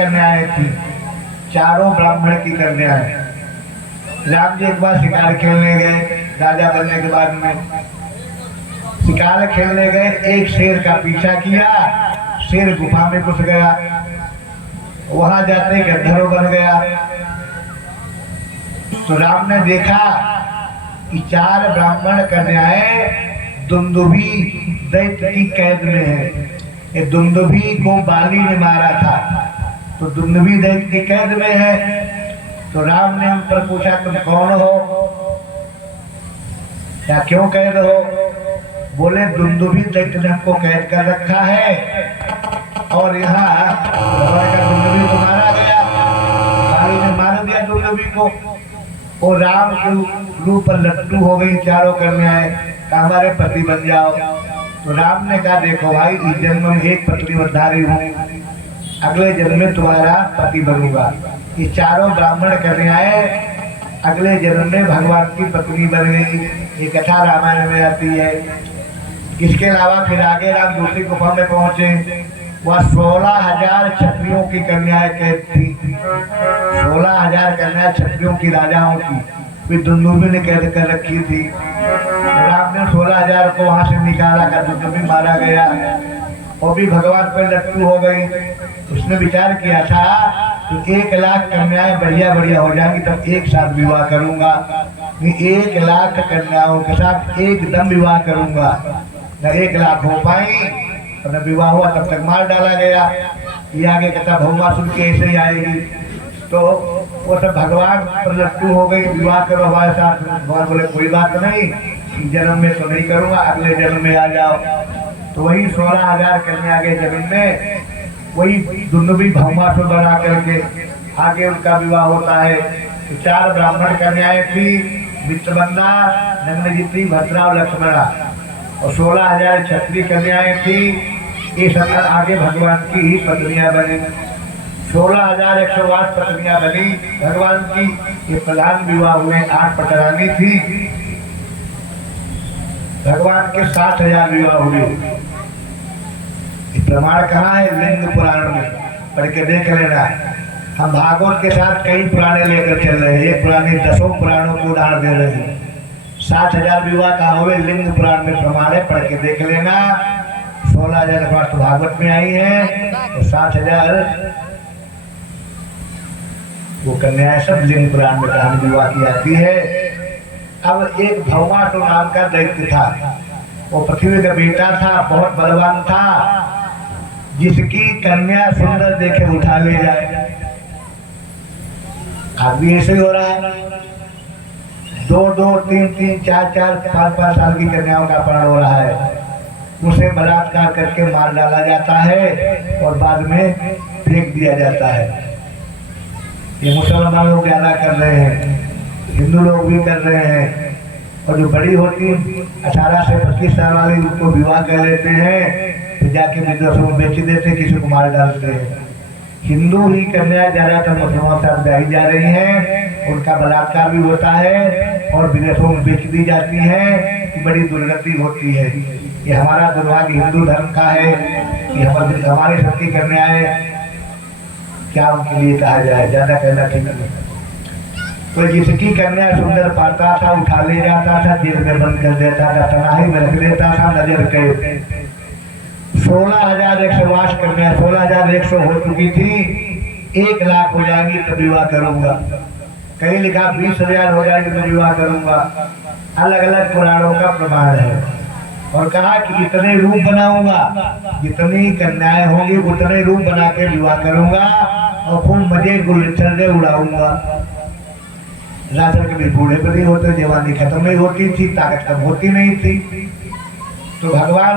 कन्याएं थी, चारों ब्राह्मण की कन्याएं। राम जी एक बार शिकार खेलने गए, राजा बनने के बाद में शिकार खेलने गए। एक शेर का पीछा किया, शेर गुफा में घुस गया, वहां जाते गंधर्व बन गया। तो राम ने देखा कि चार ब्राह्मण कन्याएं दुंदुभी दैत्य की कैद में है। ये दुंदुभी को बाली ने मारा था, तो दुंदुभी दैत्य की कैद में है। तो राम ने उन पर पूछा, तुम कौन हो, क्या क्यों कैद हो? बोले, दुंदुभी दैत्य ने हमको कैद कर रखा है और यहाँ दुंदुभी को मारा गया, बाली ने मार दिया दुंदुभी को। और राम के रूप पर लट्टू हो गई चारों कन्याएं, हमारे पति बन जाओ। तो राम ने कहा, देखो भाई, इस जन्म में एक पत्नीवधारी हूँ, अगले जन्म में तुम्हारा पति बनूंगा। ये चारों ब्राह्मण कन्याएं अगले जन्म में भगवान की पत्नी बन गई। ये कथा रामायण में आती है। इसके अलावा फिर आगे राम दूसरी गुफा में पहुंचे, वह 16,000 क्षत्रियों की कन्याएं कैद थी। 16,000 कन्या क्षत्रियों की, राजाओं की, वे दुंदुभी ने कैद कर रखी थी। राम ने 16,000 को वहां से निकाला कर दुंदुभी मारा गया, वो भी भगवान पर लट्टू हो गई। उसने विचार किया था कि 1,00,000 कन्याएं बढ़िया बढ़िया हो जाएंगी तब एक साथ विवाह करूंगा। 1,00,000 कन्याओं के साथ एकदम विवाह करूंगा। न 1,00,000 हो पाई और न विवाह हुआ, तब तक मार डाला गया। ये आगे कथा भौमासुर की ऐसे ही आएगी। तो वो सब भगवान पर लट्टू हो गई, विवाह करो हमारे साथ। भगवान बोले, कोई बात नहीं, जन्म में तो नहीं करूंगा, अगले जन्म में आ जाओ। तो वही 16,000 कन्या के जमीन में वही दुंदुभी भौमासुर बना करके आगे उनका विवाह होता है। तो 4 ब्राह्मण कन्याएं थी, मित्रबंधा, नग्नजिती, भद्रा और लक्ष्मणा, और 16,000 क्षत्रिय कन्याएं थी। ये सब आगे भगवान की ही पत्नियां बनी। 16,108 पत्नियां बनी भगवान की। ये प्रधान विवाह हुए 8 पटरानी थी। भगवान के 60,000 विवाह हुए। प्रमाण कहाँ है? लिंग पुराण में पढ़ के देख लेना। हम भागवत के साथ कई पुराने लेकर चल रहे हैं, एक पुराने 10 पुराणों को उदाहरण दे रहे हैं। 60,000 विवाह कहाँ हुए? लिंग पुराण में प्रमाण है, पढ़ के देख लेना। 16,000 तो भागवत में आई है, तो 60,000 वो कन्याएं सब लिंग पुराण में कहानी विवाह की जाती है। अब एक भौमासुर नाम का दैत्य था, वो पृथ्वी का बेटा था, बहुत बलवान था, जिसकी कन्या सुंदर देखे उठा ले जाए। आज भी ऐसे ही हो रहा है। 2-2, 3-3, 4-4, 5-5 साल की कन्याओं का अपहरण हो रहा है। उसे बलात्कार करके मार डाला जाता है और बाद में फेंक दिया जाता है। ये मुसलमान लोग ज्यादा कर रहे हैं, हिंदू लोग भी कर रहे हैं। और जो बड़ी होती 18 से 25 साल वाली, उनको विवाह कर लेते हैं, फिर जाके विदेशों में बेच देते, किसी को मार डालते हैं। हिंदू ही कन्या ज्यादातर मुसलमान साथ ब्याही जा रही हैं, उनका बलात्कार भी होता है और विदेशों में बेच दी जाती है। बड़ी दुर्गति होती है। ये हमारा दुर्भाग्य हिंदू धर्म का है कि हमारे सबकी कन्याएं, क्या उनके लिए कहा जाए, ज्यादा कहना ठीक नहीं। तो जिसकी कन्या सुंदर पाता था, उठा ले जाता था, जेल में बंद कर देता था, तनाही में रख देता था नजर के। 16,108 कन्या, 16,100 हो चुकी थी। 1,00,000 हो जाएंगी तो विवाह करूंगा। कहीं लिखा 20,000 हो जाएंगे तो विवाह करूंगा। अलग अलग पुराणों का प्रमाण है। और कहा कि इतने रूप बनाऊंगा, जितनी कन्याएं होंगी उतने रूप बना के विवाह करूंगा और खूब मजे गुलछर्रे उड़ाऊंगा। राजा कभी बूढ़े पर नहीं होते, जवानी खत्म नहीं होती थी, ताकत कम होती नहीं थी। तो भगवान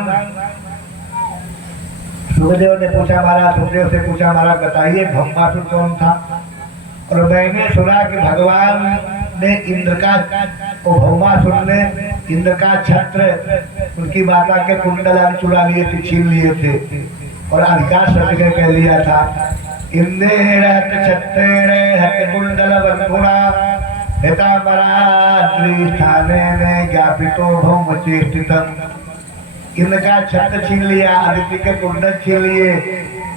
सुखदेव ने पूछा, महाराज सुखदेव से पूछा, महाराज बताइए भौमासुर कौन था? और मैंने सुना कि भगवान ने इंद्र का, भौमासुर ने इंद्र का छत्र, उनकी माता के कुंडल चुरा लिए थे, छीन लिए थे और अधिकार सबके कह लिया था। इंद्रे रहत छत्रे हत कुंडल बंधुना ज्ञापितो भौम चेष्टितम। इनका छत्र छीन लिया, आदित्य के कुंडल छीन लिए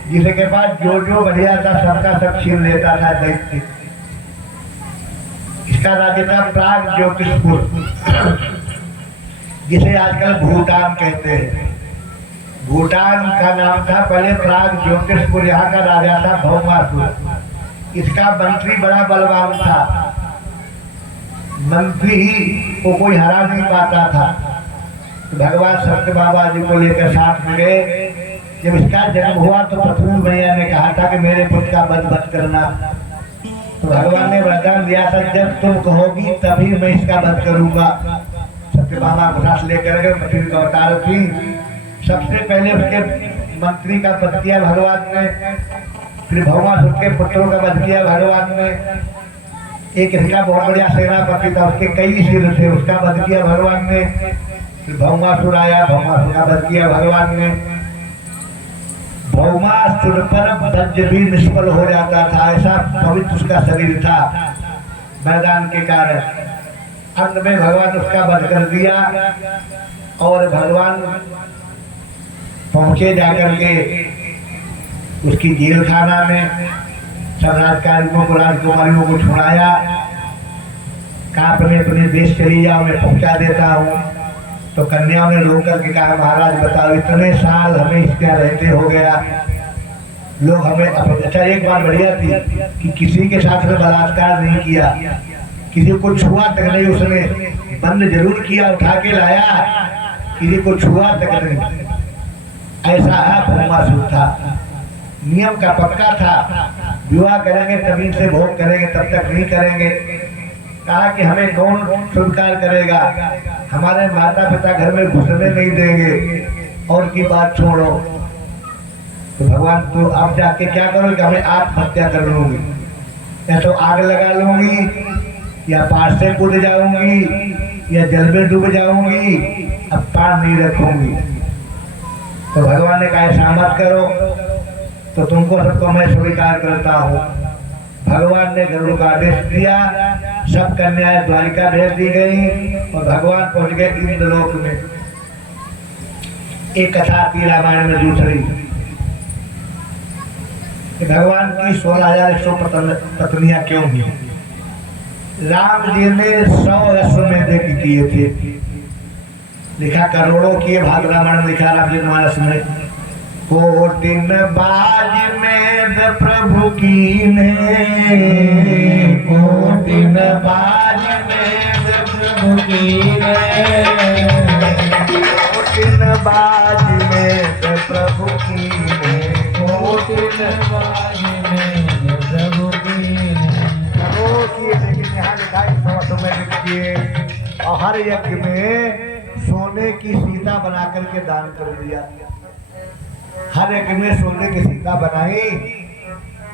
जिसके पास जो जो बढ़िया था सबका सब छीन लेता था दैत्य। इसका राज्य था प्राग ज्योतिषपुर, जिसे आजकल भूटान कहते हैं। भूटान का नाम था पहले प्राग ज्योतिषपुर। यहाँ का राजा था भौमासुर। इसका मंत्री बड़ा बलवान था, मंत्री को कोई हरा नहीं पाता था। तो भगवान सत्य बाबा जी को लेकर साथ में गए। जब इसका जन्म हुआ तो पृथ्वी मैया ने कहा था कि मेरे पुत्र का वध मत करना। तो भगवान ने वरदान दिया था, जब तुम कहोगी तभी मैं इसका वध करूंगा। सत्य बाबा को साथ लेकर गए, पृथ्वी का अवतार थी। सबसे पहले उसके मंत्री का वध किया भगवान ने, फिर भौमासुर के पुत्रों का वध किया भगवान ने। एक इसका बहुत बढ़िया सेनापति था, उसके कई सिर थे, उसका वध किया भगवान ने। फिर भौमासुर आया, भौमासुर का वध किया भगवान ने। भौमासुर पर वज्र भी निष्फल हो जाता था, ऐसा पवित्र उसका शरीर था मैदान के कारण। अंत में भगवान उसका वध कर दिया और भगवान पहुंचे जाकर के उसकी जेल खाना में। सब राजकारियों को, राजकुमारियों को छुड़ाया। कहा अपने अपने देश चली जाओ, मैं पहुंचा देता हूँ। तो कन्याओं ने रोक करके कहा, महाराज बताओ, इतने साल हमें इसके रहते हो गया, लोग हमें। अच्छा एक बात बढ़िया थी कि किसी के साथ में बलात्कार नहीं किया, किसी को छुआ तक नहीं उसने। बंद जरूर किया, उठा के लाया, किसी को छुआ तक नहीं। ऐसा भौमासुर था, नियम का पक्का था। विवाह करेंगे तभी से भोग करेंगे, तब तक नहीं करेंगे। कहा कि हमें कौन स्वीकार करेगा, हमारे माता पिता घर में घुसने नहीं देंगे, और की बात छोड़ो। तो भगवान तो अब जाके क्या करोगे, हमें आत्महत्या कर लूंगी, या तो आग लगा लूंगी, या पार से कूद जाऊंगी, या जल में डूब जाऊंगी, अब पार नहीं रखूंगी। तो भगवान ने कहा ऐसा मत करो, तो तुमको सबको मैं स्वीकार करता हूँ। भगवान ने गरुड़ का आदेश दिया, सब कन्याएं द्वारिका भेज दी गई और भगवान पहुंच गए इंद्रलोक में। एक कथा आती रामायण में दूसरी, भगवान की 16,100 पत्नियां क्यों हुई। राम जी ने 100 अश्वमेध किए थे, लिखा करोड़ों किए, भाग रामायण लिखा रामचरितमानस में। कोटिन बाज में प्रभु की ने, कोटिन बाज में प्रभु की ने, कोटिन बाज में प्रभु की ने, कोटिन बाज में प्रभु की ने। लेकिन यहाँ लिखा है 100 अश्वमेध किए, और हर यज्ञ में सोने की सीता बना करके दान कर दिया। हर एक में सोने की सीता बनाई,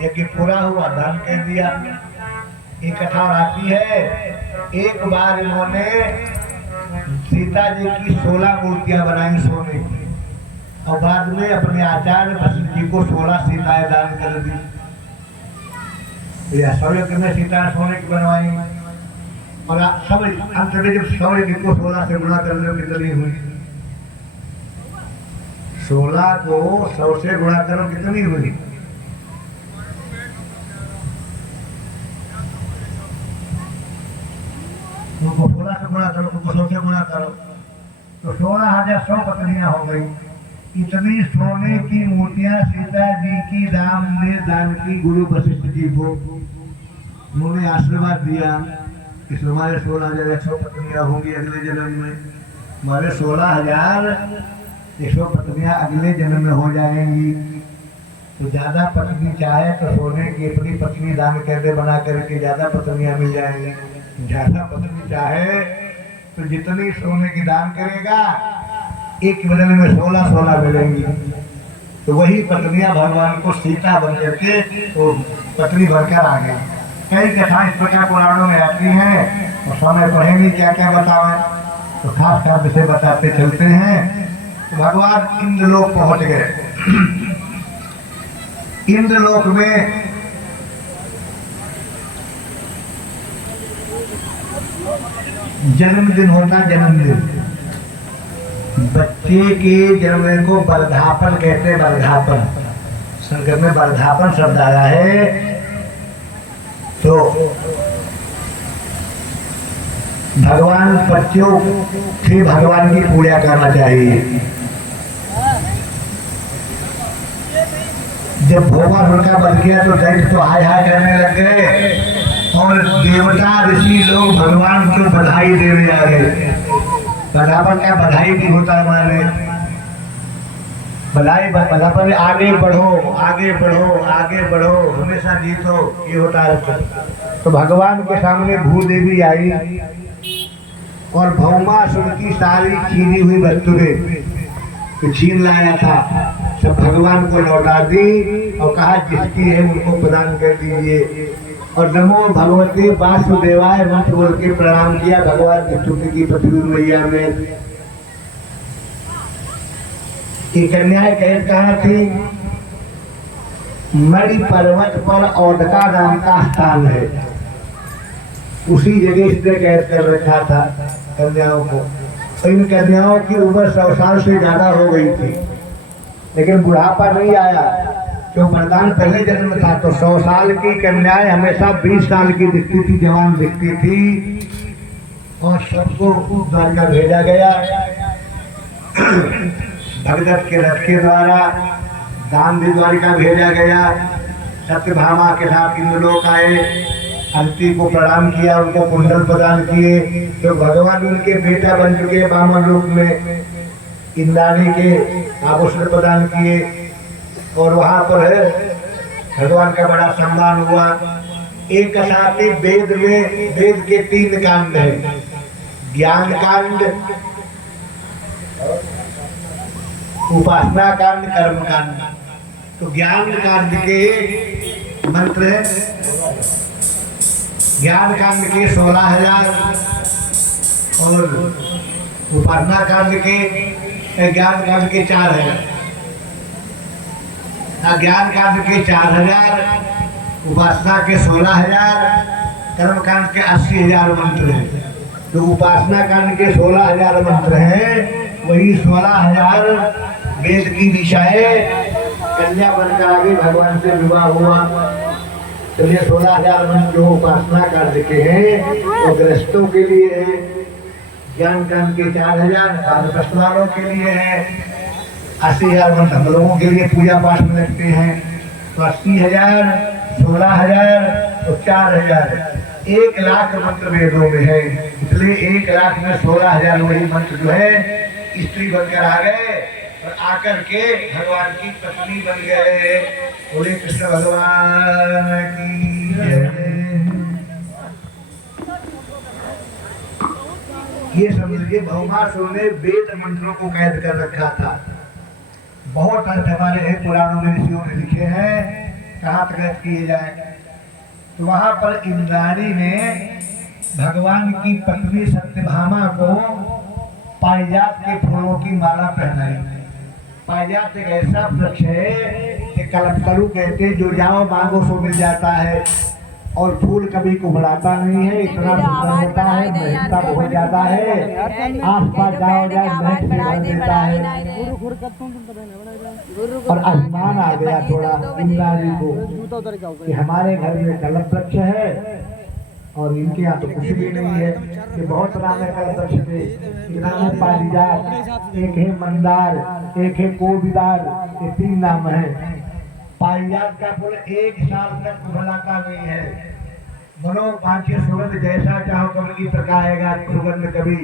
यज्ञ पूरा हुआ, दान कर दिया। एक कथा आती है, एक बार इन्होंने सीता जी की 16 मूर्तियां बनाई सोने की, और बाद में अपने आचार्य वशिष्ठ जी को 16 सीताएं दान कर दी। सब यज्ञ में सीताएं सोने की बनवाई, और सब अंत में जब 100 यज्ञ को 16 से गुणा करने में कितनी हुई, 16 को 100 से गुणा करो कितनी हुई। उनको 16 से गुणा करो, उनको 100 से गुणा करो, तो 16,100 पत्नियां हो गई। इतनी सोने की मूर्तियां सीता जी की राम ने दान की गुरु वशिष्ठ जी को। उन्होंने आशीर्वाद दिया कि तुम्हारे 16,100 पत्नियां होंगी अगले जन्म में, हमारे 16,100 पत्नियां अगले जन्म में हो जाएंगी। तो ज्यादा पत्नी चाहे तो सोने की अपनी पत्नी दान कर दे, बना करके ज्यादा पत्नियां मिल जाएंगी। ज्यादा पत्नी चाहे तो जितनी सोने की दान करेगा, एक बदले में 16 मिलेंगी। तो वही पत्नियां भगवान को सीता बन करके तो पत्नी बनकर आ गई। कई कथाएं इस प्रकार पुराणों में आती हैं, और समय पढ़ेंगे क्या क्या बतावे, तो खास खास विषय बताते चलते हैं। तो भगवान इंद्रलोक पहुंच गए। इंद्रलोक में जन्मदिन होता, जन्मदिन बच्चे के जन्म को वर्धापन कहते हैं। वर्धापन संस्कृत में वर्धापन शब्द आया है, तो भगवान बच्चों से भगवान की पूजा करना चाहिए। जब भगवान उनका बन गया तो दैत्य तो हाय हाय करने लग गए और देवता ऋषि लोग भगवान को बधाई देने जा गए। वर्धापन का बधाई भी होता है हमारे, बधाई वर्धापन, आगे बढ़ो आगे बढ़ो आगे बढ़ो, हमेशा जीतो, ये होता है। तो भगवान के सामने भूदेवी आई और भौमासुर की सारी छीनी हुई वस्तुएं तो छीन लाया था, सब भगवान को लौटा दी और कहा जिसकी है उनको प्रदान कर दीजिए। और नमो भगवते वासुदेवाय मंत्र बोल के प्रणाम किया भगवान की स्तुति की पृथ्वी मैया में। ये कन्याएं कहाँ थी? मणि पर्वत पर औदका नाम का स्थान है, उसी जगह इसने कैद कर रखा था कन्याओं को। इन कन्याओं की उम्र 100 साल से ज्यादा हो गई थी, लेकिन बुढ़ापा नहीं आया, जो वरदान पहले जन्म था। तो 100 साल की कन्याएं हमेशा 20 साल की दिखती थी, जवान दिखती थी, और सबको द्वारका भेजा गया। भगदत्त के रथ के द्वारा दान भी द्वारिका भेजा गया। सत्यभामा के साथ इंद्रलोक आए, अंति को प्रणाम किया, उनको कुंडल प्रदान किए, तो भगवान उनके बेटा बन चुके वामन रूप में। इंद्राणी के आभूषण प्रदान किए और वहां पर भगवान का बड़ा सम्मान हुआ। एक साथ वेद में, वेद के 3 कांड है, ज्ञान कांड, उपासना कांड, कर्म कांड। तो ज्ञान कांड के मंत्र है, ज्ञान कांड के 16,000 और उपासना कांड के, ज्ञान कांड के 4,000, ज्ञान कांड के 4,000, उपासना के 16,000, कर्म कांड के 80,000 मंत्र हैं। तो उपासना कांड के 16,000 मंत्र हैं, वही 16,000 वेद की दिशाएं। कन्या बनकर आगे भगवान से विवाह हुआ। चलिए 16,000 मंत्र जो उपासना कांड के हैं वो गृहस्थों के लिए है, ज्ञान कांड के 4,000 वानप्रस्थ वालों के लिए है, 80,000 मंत्र हम लोगों के लिए पूजा पाठ में लगते हैं। तो 80,000, 16,000 और 4,000, 1 लाख मंत्र वेदों में है। इसलिए 1 लाख में 16,000 वही मंत्र जो है स्त्री बनकर आ गए और आकर के भगवान की पत्नी बन गए। बोले कृष्ण भगवान की जय। ये समझिए भौमासुर ने वेद मंत्रों को कैद कर रखा था। बहुत अर्थ हमारे हैं पुराणों में, ऋषियों ने लिखे हैं कहाँ तक कैद किए जाए। तो वहां पर इंद्राणी ने भगवान की पत्नी सत्यभामा को पारिजात के फूलों की माला पहनाई। पारिजात एक ऐसा वृक्ष है कि कल्पतरु कहते जो जाओ मांगो सो मिल जाता है, और फूल कभी को बढ़ाता नहीं है, इतना सुंदर होता है, महकता बहुत ज्यादा है, आसपास जाओ जाए महक से भर देता है। और अभिमान आ गया थोड़ा इंद्राणी को कि हमारे घर में कल्प वृक्ष है और इनके यहाँ तो कुछ भी नहीं है। कि बहुत नाम है कल्प वृक्ष के, एक नाम है पारिजात, एक है मंदार, एक है कोविदार, ये 3 नाम है। पारिजात का फूल 1 साल तक उभलाता नहीं है, मनो पांचों सुगंध जैसा चाहो कभी प्रकाएगा सुगंध, कभी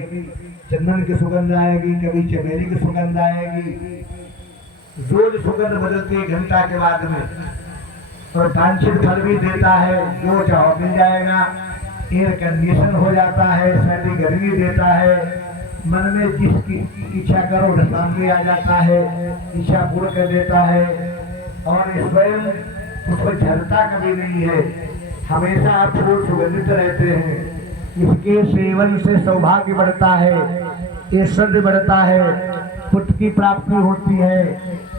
चंदन की सुगंध आएगी, कभी चमेली की सुगंध आएगी, रोज सुगंध बदलती है घंटा के बाद में। और वांछित फल भी देता है, जो चाहो मिल जाएगा, एयर कंडीशन हो जाता है, सर्दी गर्मी देता है, मन में जिसकी इच्छा करो सामने आ जाता है, इच्छा पूर्ण कर देता है, और स्वयं उस पर झरता कभी नहीं है, हमेशा फूल सुगंधित रहते हैं। इसके सेवन से सौभाग्य बढ़ता है, ऐश्वर्य बढ़ता है, पुत्र की प्राप्ति होती है।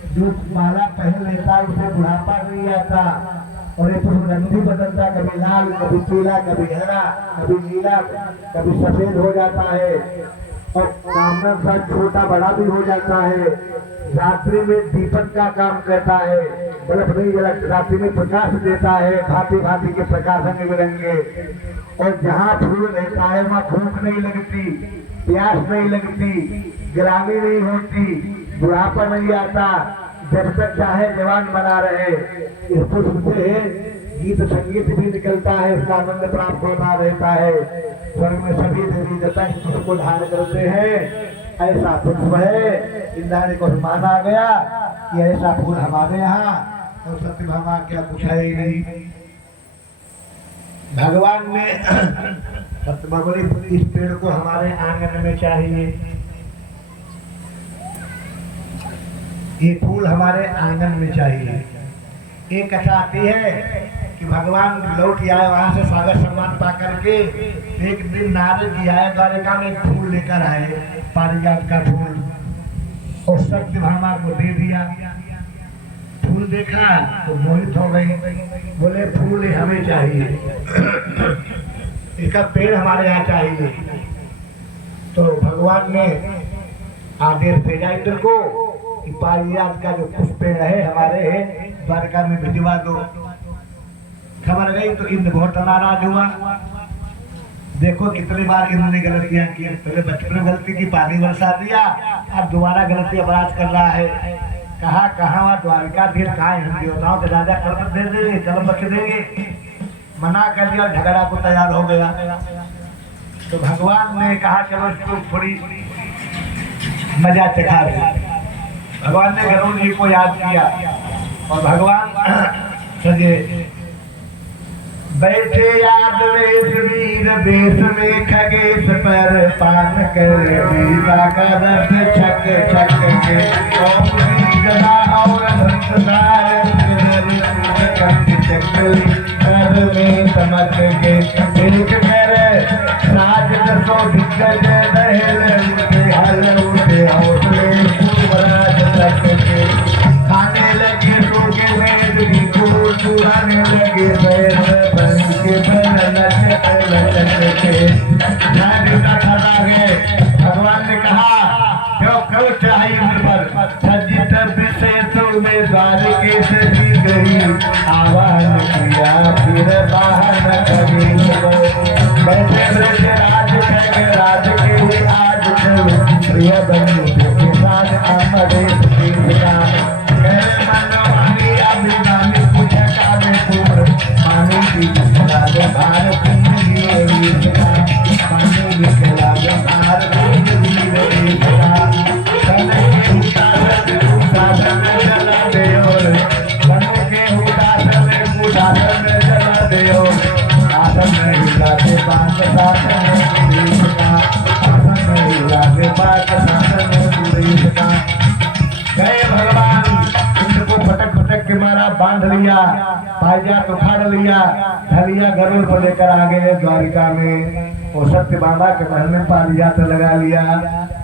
जो माला पहन लेता है उसे बुढ़ापा नहीं आता, और ये सुगंधी बदलता, कभी लाल, कभी पीला, कभी हरा, कभी नीला, कभी सफेद हो जाता है। और सामने सा छोटा बड़ा भी हो जाता है। रात्रि में दीपक का काम करता है, बल्ब नहीं जला, रात्रि में प्रकाश देता है, भांति भांति के प्रकाश रंग बिरंगे। और जहाँ फूल रहता है वहाँ भूख नहीं लगती, प्यास नहीं लगती, गिरानी नहीं होती, बुढ़ापा नहीं आता, जब तक चाहे जवान बना रहे। इस पुष्प से गीत संगीत भी निकलता है, उसका आनंद प्राप्त होता रहता है। स्वर्ग में सभी देवी देवता इस पुष्प को धारण करते हैं। ऐसा पुष्प है, इंद्राणी को माना आ गया कि ऐसा फूल हमारे यहाँ, और सत्यभामा क्या पूछा ही नहीं। भगवान ने सत्यभामा बोली इस पेड़ को हमारे आंगन में चाहिए, ये फूल हमारे आंगन में चाहिए। एक कथा आती है कि भगवान लौट आए वहां से सागर सम्मान पा करके। एक दिन नारद जी आए द्वारिका में, फूल लेकर आए, पारिजात का फूल, और सत्यभामा को दे दिया। फूल देखा तो मोहित हो गई, बोले फूल हमें चाहिए, इसका पेड़ हमारे यहाँ चाहिए। तो भगवान ने आदेश भेजा इंद्र को कि पारिजात का जो पुष्प है हमारे द्वारका में भिजवा दो। खबर गई तो इंद्र बहुत नाराज हुआ। देखो कितनी बार इंद्र ने गलतियां की, पहले बचपन में गलती की, पानी बरसा दिया, अब दोबारा गलती अपराध कर रहा है। कहाँ वहाँ द्वारिका धीर कहाँ हम देवताओं के राजा कलम दे देंगे, कलम बच देंगे, मना कर दिया, झगड़ा को तैयार हो गया। तो भगवान ने कहा चलो इसको थोड़ी मजा चखा दे। भगवान ने गरुड़ जी को याद किया और भगवान सजे बैठे याद वेश वीर बेस में खगेश पर पान कर वीरा का रस छक छक के गदा और धंसदार चकली कर में समझ के एक मेरे साज दसो दिग्गज दहल उठे हल उठे हौसले खूबराज तक के खाने लगे सो के वेद भी को चुराने लगे पैर भगवान ने कहा जो कल चाहिए पर सजित विशेष में द्वारिके से दी गई आह्वान किया फिर बाहर कभी बैठे बैठे राज कहेंगे राज के ही आज प्रिय बंधु के साथ अमरेश का मनवानी अभिमानी कुछ काले पुत्र मानी की राजा भारत बांध लिया, पायजात उखाड़ लिया, ढलिया गरुड़ को लेकर आ गए द्वारिका में। और सत्यभामा के महल में पारिजात लगा लिया।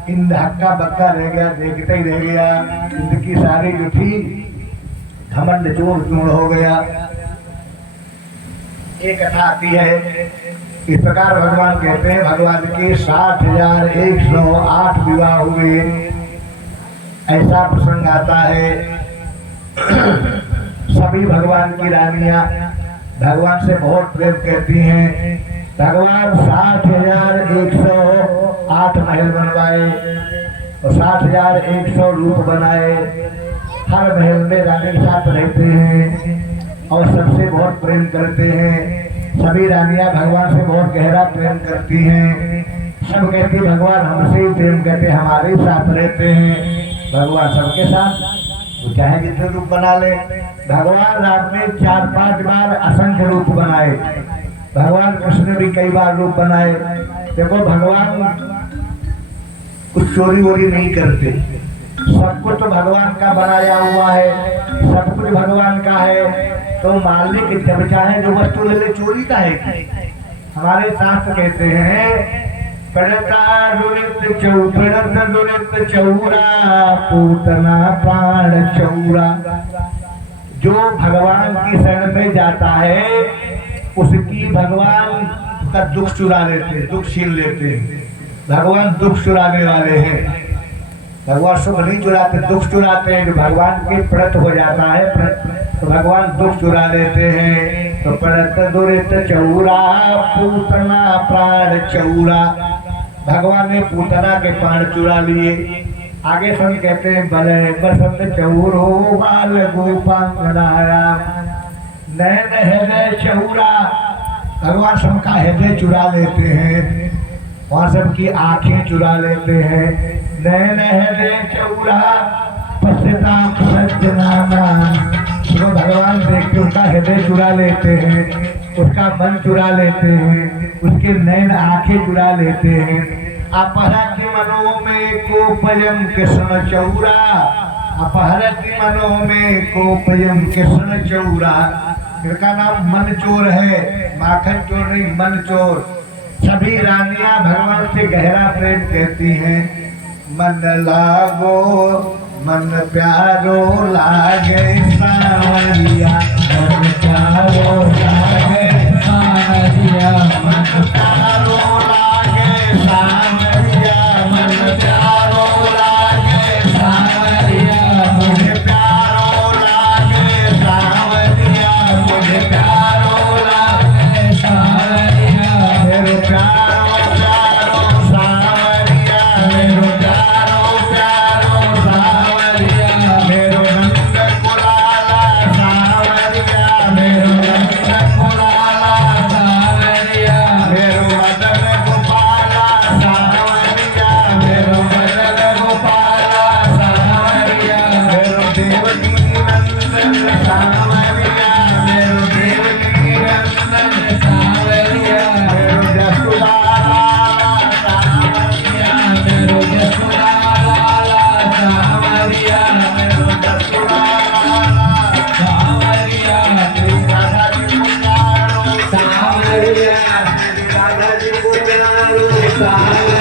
इंद्र हक्का बक्का रह गया, देखते ही रह गया। इंद्र की सारी जो थी घमंड चूर चूर हो गया। एक कथा आती है, इस प्रकार भगवान कहते हैं भगवान के 60,108 विवाह हुए। ऐसा प्रसंग आता है सभी भगवान की रानियां भगवान से बहुत प्रेम करती हैं। भगवान 60,108 महल बनवाए और 60,100 रूप बनाए। हर महल में रानी के साथ रहते हैं और सबसे बहुत प्रेम करते हैं। सभी रानियां भगवान से बहुत गहरा प्रेम करती हैं। सब कहती भगवान हमसे ही प्रेम करते, हमारे साथ रहते हैं। भगवान सबके साथ चाहे जितने रूप बना ले। भगवान राम ने 4-5 बार असंख्य रूप बनाए। भगवान कृष्ण भी कई बार रूप बनाए। देखो भगवान कुछ चोरी वोरी नहीं करते, सब कुछ तो भगवान का बनाया हुआ है, सब कुछ भगवान का है। तो मालिक जब चाहे जो वस्तु ले ले, चोरी का है। हमारे शास्त्र कहते हैं चौरा पूतना प्राण चौरा। जो भगवान की शरण में जाता है उसकी भगवान का दुख चुरा लेते, दुख छीन लेते। भगवान दुख चुराने वाले हैं। भगवान सुख नहीं चुराते, दुख चुराते हैं। जो भगवान के प्रत हो जाता है तो भगवान दुख चुरा लेते हैं। तो प्रत दुरित चौरा पूतना प्राण चौरा, भगवान ने पूतना के प्राण चुरा लिए। आगे संत कहते हैं बले बसंत चौरो बाल गोपांगनाया, नैन हृदय चौरा, भगवान सबका हृदय चुरा लेते हैं, वहाँ सबकी आंखें चुरा लेते हैं। नैन हृदय चौरा पश्चाताप सज्जनाना, तो भगवान देख के उसका हृदय चुरा लेते हैं, उसका मन चुरा लेते हैं, उसके नैन आंखें चुरा लेते हैं। अपहरति मनो में कोपयम कृष्ण चौरा, अपहरति मनो में कोपयम कृष्ण चौरा, इनका नाम मन चोर है, माखन चोर नहीं, मन चोर। सभी रानियां भगवान से गहरा प्रेम कहती हैं। मन लागो मन प्यारो लागे सावरिया, मन प्यारो लागे सावरिया, मन प्यारो लागे सावरिया, मन प्यारो लागे सावरिया, मुझे प्यारो लागे सावरिया, मुझे प्यारो लागे सावरिया, मेरो प्यारो प्यारो सावरिया, मेरो प्यारो प्यारो सावरिया, मेरो नंद कुलाला सावरिया, मेरो नंद कुलाला सावरिया, मेरो मदन गोपाला सावरिया, मेरो मदन गोपाला सावरिया, मेरो देवकी नंदन सावरिया, मेरो देवकी नंदन सावरिया, मेरो जसुदा सावरिया, मेरो जसुदा सावरिया, मेरो जसुदा सावरिया, मेरी राधा जी पुकारो सावरिया, मेरी राधा जी पुकारो सावरिया।